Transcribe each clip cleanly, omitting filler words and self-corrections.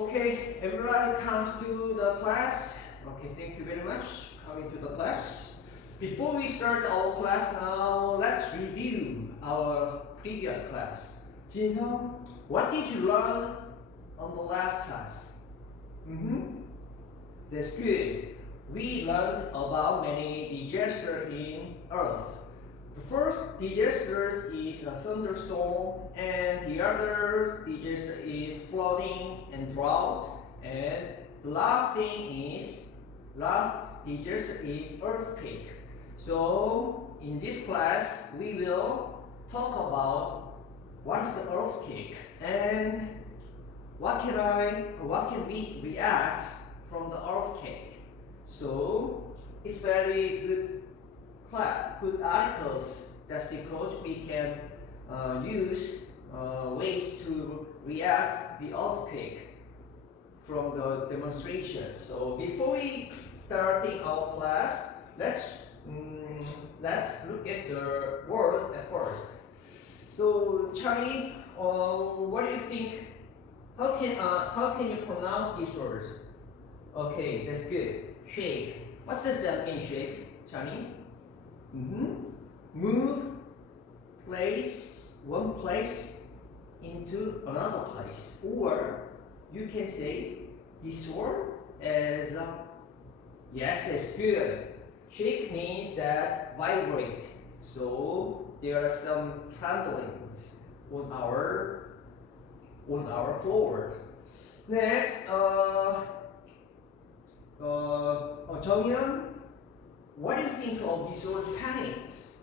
Okay, everybody comes to the class. Okay, thank you very much coming to the class. Before we start our class now, let's review our previous class. Jin-sung, what did you learn on the last class? That's good. We learned about many disasters in Earth. The first disaster is a thunderstorm, and the other disaster is flooding and drought. And the last disaster is earthquake. So in this class, we will talk about what is the earthquake and what can we react from the earthquake. So it's very good articles. That's because we can use ways to react the earthquake from the demonstration. So before we starting our class, let's look at the words at first. So Charlie, what do you think? How can you pronounce these words? Okay, that's good. Shake. What does that mean, shake, Charlie? Move one place into another place, or you can say this word as yes, that's good. Shake means that vibrate. So there are some tremblings on our floors. Next, Jonghyun, what do you think of this word panics?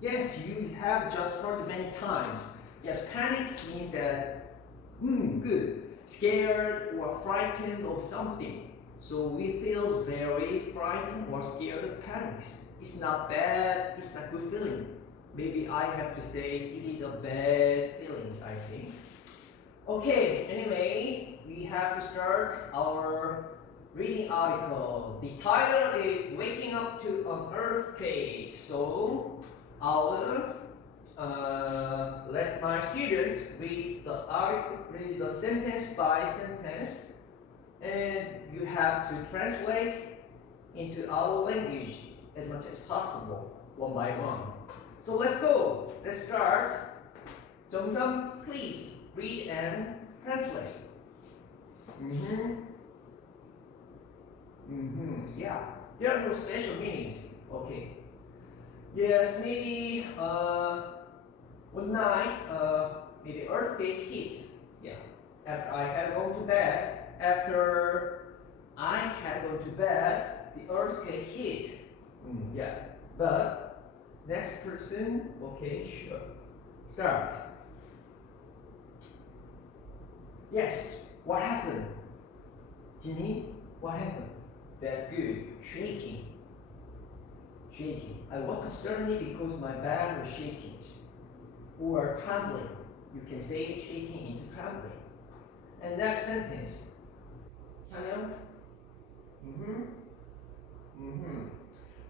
Yes, you have just heard many times. Yes, panics means that, good, scared or frightened of something. So we feel very frightened or scared of panics. It's not bad, it's not good feeling. Maybe I have to say it is a bad feelings, I think. Okay, anyway, we have to start our reading article. The title is Waking Up to an Earthquake. So I'll let my students read the article, read the sentence by sentence, and you have to translate into our language as much as possible, one by one. So let's go. Let's start. Jung-sung, please read and translate. Yeah, there are no special meanings. Okay. Yes, maybe one night, maybe earthquake hits. Yeah. After I had gone to bed, the earthquake hit. Yeah. But next person. Okay, sure. Start. Yes. What happened? Jinny, what happened? That's good. Shaking. I woke up suddenly because my bed was shaking. Or trembling. You can say shaking into trembling. And next sentence. Chanyeong?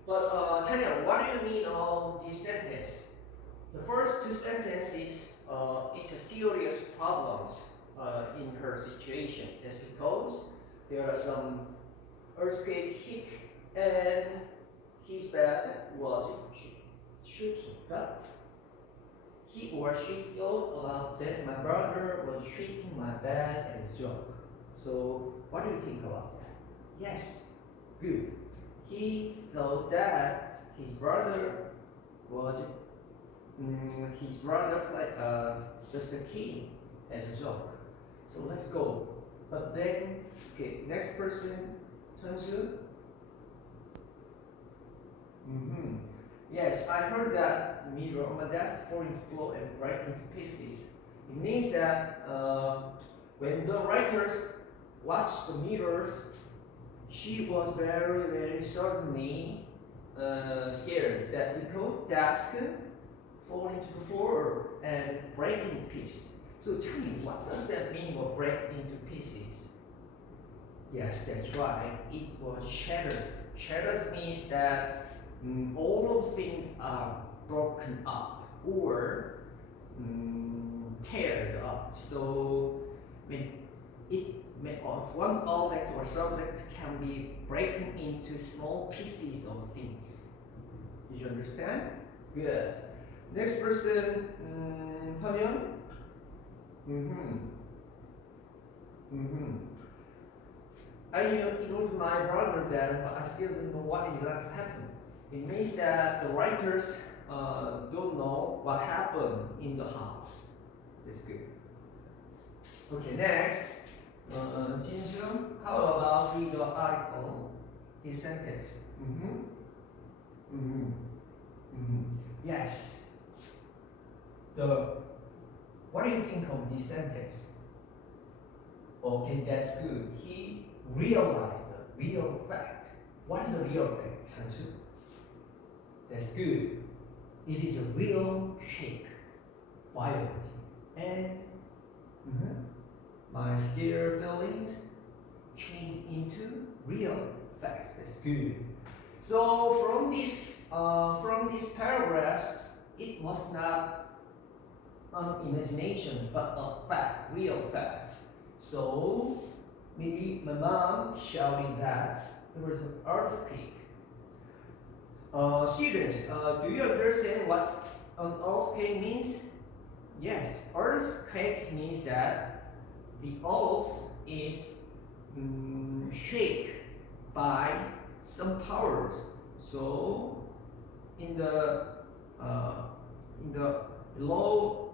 But Chanyeong, what do you mean of this sentence? The first two sentences, it's a serious problems in her situation. Just because there are some earthquake hit and his bed was shaking. But he or she thought about that my brother was shaking my bed as a joke. So what do you think about that? Yes, good. He thought that his brother was just a kid as a joke. So let's go. But then, okay, next person, Chun-soo. Yes, I heard that mirror on my desk fall into the floor and break into pieces. It means that when the writers watched the mirrors, she was very, very suddenly scared. That's because desk fall into the floor and break into pieces. So tell me, what does that mean, or break into pieces? Yes, that's right. It was shattered. Shattered means that all of things are broken up or teared up. So when it one object or subject can be broken into small pieces of things. Did you understand? Good. Next person, Seonyeon. I knew it was my brother then, but I still don't know what exactly happened. It means that the writers don't know what happened in the house. That's good. Okay, next. Jinsu, how about read the article? This sentence. Yes. What do you think of this sentence? Okay, that's good. He realized the real fact. What is the real fact, Chansu? That's good. It is a real shake, violent, and my scare feelings changed into real facts. That's good. So from these paragraphs, it was not an imagination, but a fact, real facts. So maybe my mom shouting that there was an earthquake. Students, do you understand what an earthquake means? Yes, earthquake means that the earth is shake by some powers. So in the below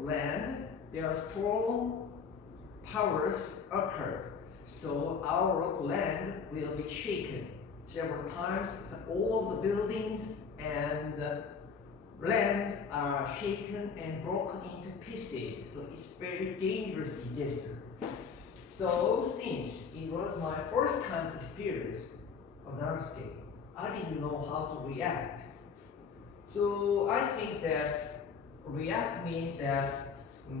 land, there are strong powers occurred. So our land will be shaken several times. So all of the buildings and lands are shaken and broken into pieces. So it's very dangerous disaster. So since it was my first time experience of an earthquake, I didn't know how to react. So I think that react means that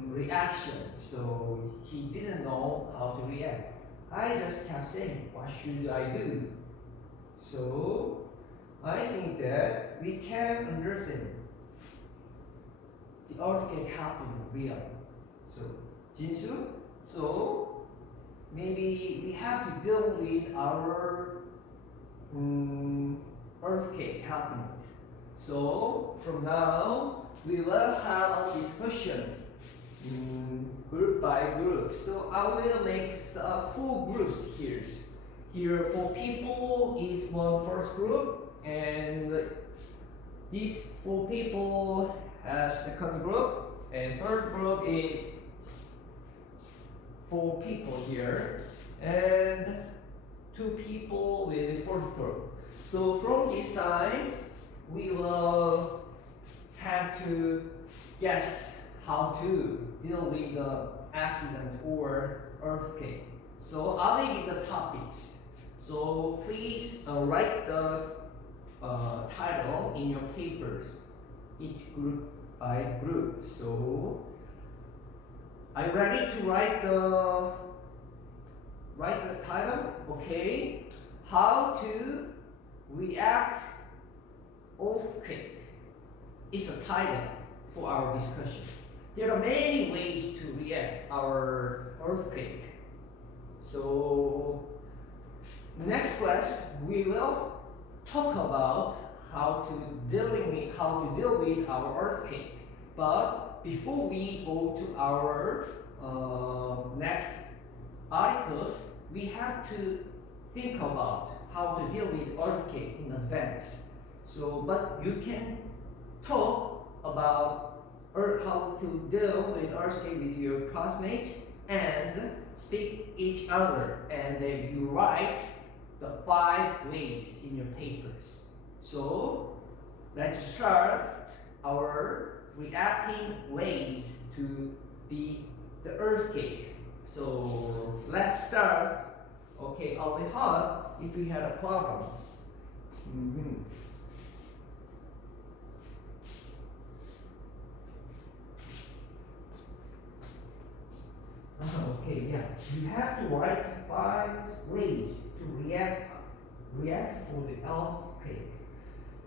reaction. So he didn't know how to react. I just kept saying, what should I do? So I think that we can understand the earthquake happened real. So Jinsu, so maybe we have to deal with our earthquake happenings. So from now we will have a discussion group by group. So I will make 4 groups here. Here 4 people is one first group, and these 4 people has second group, and third group is 4 people here, and 2 people will be fourth group. So from this time, we will have to guess how to deal with the accident or earthquake. So I will give the topics. So please write the title in your papers, each group by group. So are you ready to write the title? Okay. How to react earthquake is a title for our discussion. There are many ways to react our earthquake. So next class we will talk about how to deal with our earthquake. But before we go to our next articles, we have to think about how to deal with earthquake in advance. So, but you can talk about how to deal with earthquake with your classmates and speak each other, and then you write the 5 ways in your papers. So let's start our reacting ways to the earthquake. So let's start. Okay, I'll be hard if we had problems. Okay, yeah. You have to write 5 ways to react for the earthquake.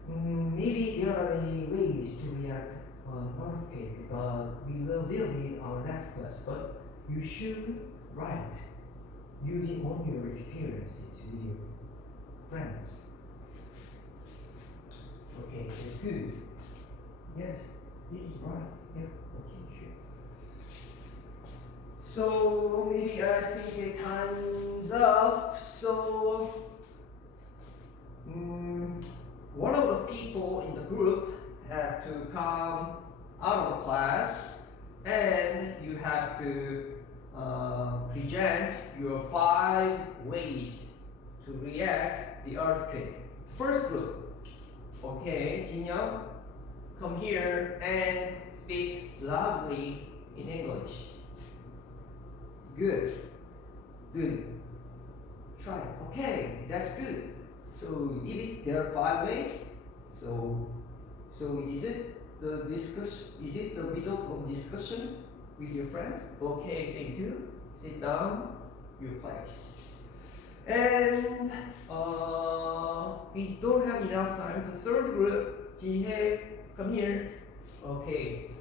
Maybe there are many ways to react on earthquake, but we will deal with our next class. But you should write using all your experiences with your friends. Okay, that's good. Yes, it's right. Yeah, okay, sure. So maybe I think the time's up. So one of the people in the group have to come out of the class, and you have to present your 5 ways to react the earthquake. First group, okay, Jinyoung, come here and speak loudly in English. Good, good. Try it. Okay, that's good. So there are 5 ways. So is it the discussion? Is it the result of discussion with your friends? Okay, thank you. Sit down, your place. And we don't have enough time. The third group, Jihae, come here. Okay.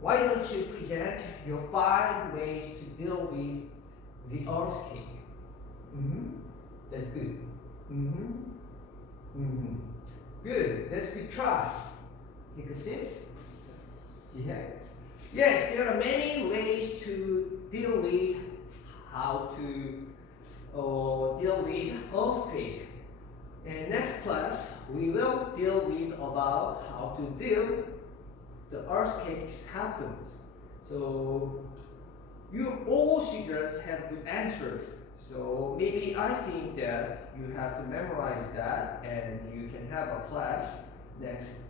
Why don't you present your 5 ways to deal with the earthquake? That's good. Good. That's good. Try. Take a sip. Jihae. Yes, there are many ways to deal with how to deal with earthquake. And next class we will deal with about how to deal the earthquakes happens. So you all students have good answers. So maybe I think that you have to memorize that, and you can have a class next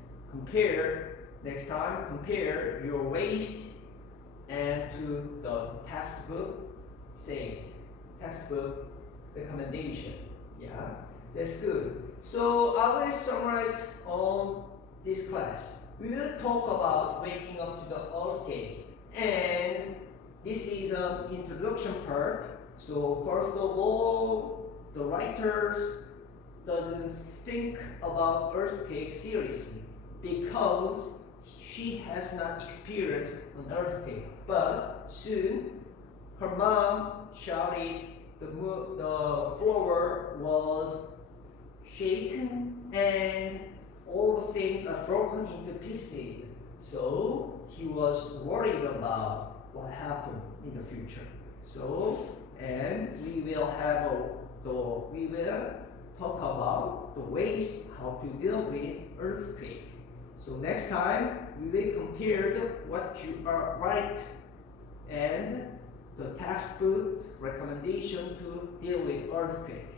time compare your ways and to the textbook recommendation. Yeah, that's good. So I will summarize on this class. We will talk about waking up to the earthquake, and this is an introduction part. So first of all, the writers doesn't think about earthquake seriously because she has not experienced an earthquake. But soon, her mom shouted the floor was shaken and all the things are broken into pieces. So he was worried about what happened in the future. So, and we will talk about the ways how to deal with earthquake. So next time we will compare what you are right and the textbook recommendation to deal with earthquake.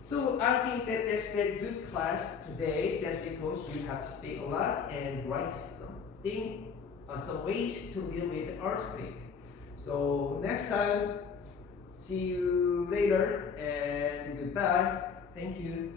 So I think that that's very good class today. That's because you have to speak a lot and write something, some ways to deal with earthquake. So next time, see you later and goodbye. Thank you.